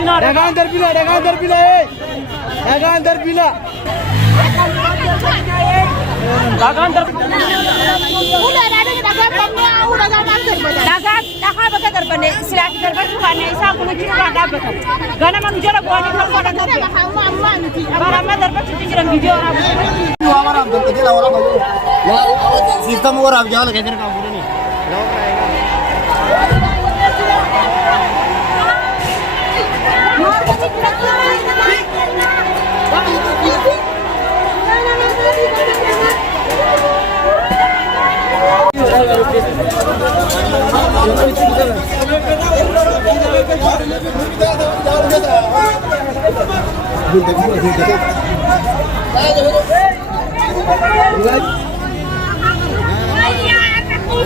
Dagaan darbila, dagaan darbila, dagaan darbila. Dagaan darbila. Udah ada dagaan pamnya, udah dagaan dagaan bakal terbane. Silakan terbane bukannya isang kulit juga dapat. Karena manusia lah bukan kalau ada dapat. Barang dapat cincin video orang. Orang berkecil orang baru. Sistem orang jangan kejar kamu ini.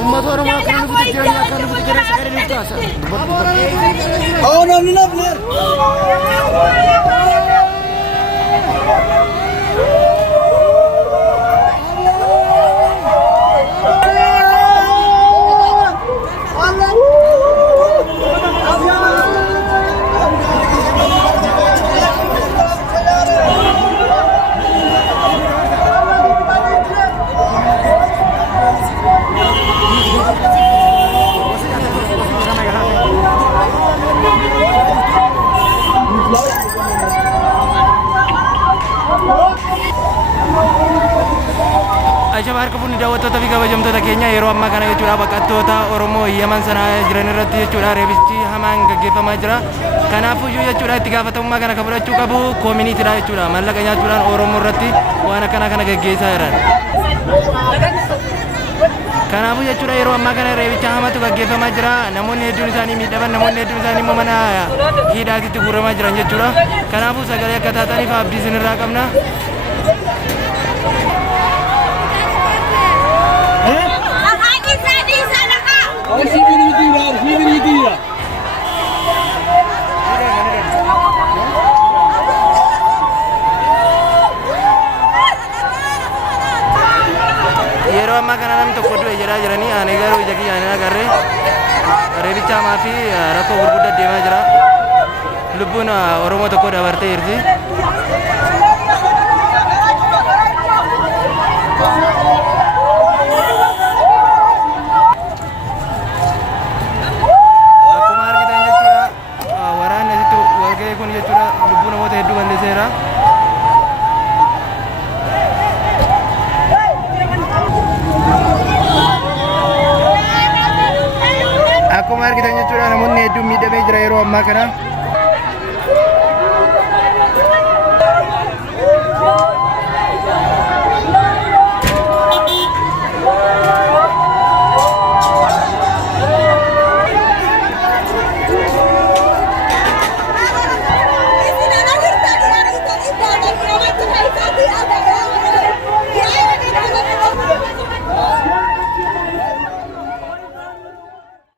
Umat orang makan begitu jadi akan begitu sekarang ini terasa. Oh, namanya benar. Ajabar kepun daawwattoota tapi kabajamtoota keenya yeroo ammaa kana jechuudha baqattoota Oromoo Yaman sana jiran irratti jechuudha reebichi hamaan gaggeeffamaa jira. Kanaafuu jechuudha itti gaafatamummaa kana fudhachuu qabu koominiitiidha jechuudha. Maallaqa nyaachuudhaan Oromoo irratti waan akkana kana gaggeessaa jiran. Kanaafuu jechuudha yeroo ammaa kana reebicha hamaatu gaggeeffamaa jira. Namoonni hedduun isaanii miidhaman, namoonni hedduun isaanii immoo mana hidhaatitti guuramaa jiran jechuudha. Kanaafuu sagalee akka taataniif abdii isinirraa qabna. Yeroo ammaa kana namni tokko du'e jedhaa jiranii ani garuu ija kiyaan hin agarre reebicha hamaa fi rakkoo gurguddaa deemaa jira. Lubbuun Oromoo tokko dabartee jirti. Akkuma argitan jechuudha waraanni asitti walga'ee kun jechuudha lubbuu namoota hedduu balleesseera. Akkuma argitan jechuudha namoonni hedduun miidhamee jira yeroo ammaa kana.